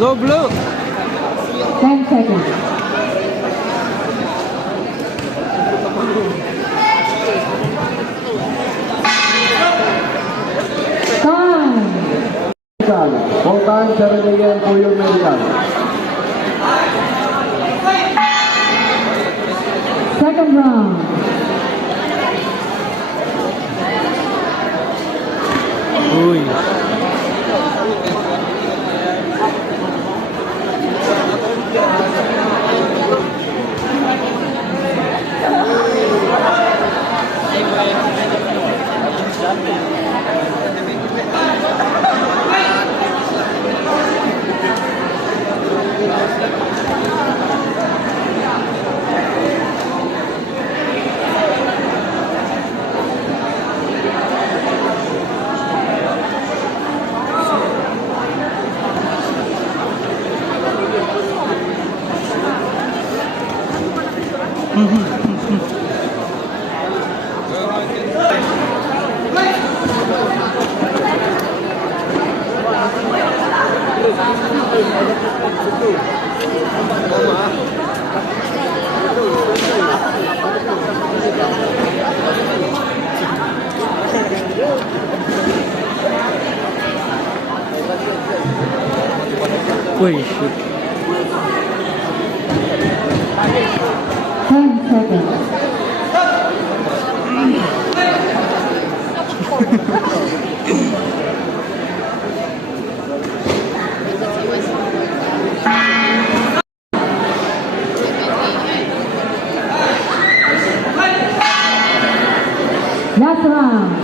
Go blue! 10 seconds. Time. Full time, 7 a.m. for your medical. Second round. Uy! Uy, shoot. 10 seconds. Last round.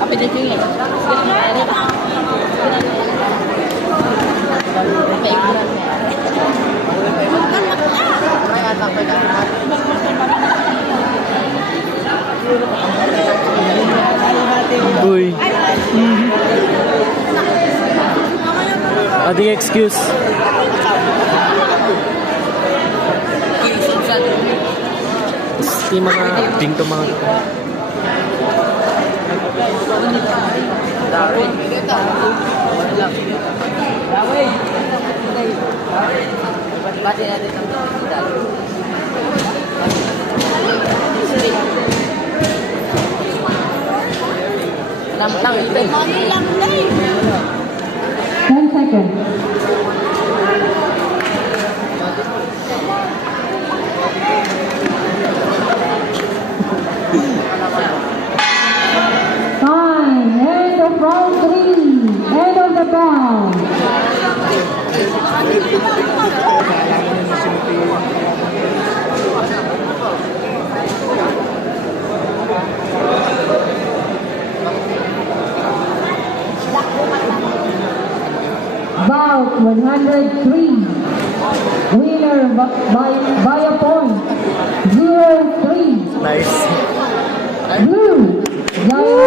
Apa dia tinggi? Uy! Ading excuse. Di mga ding to mga Batin natin ang Lampang ito. 10 seconds. Time. End of round 3. End of the round. Bout 103. Winner by a point. 0-3. nice. Blue. Giant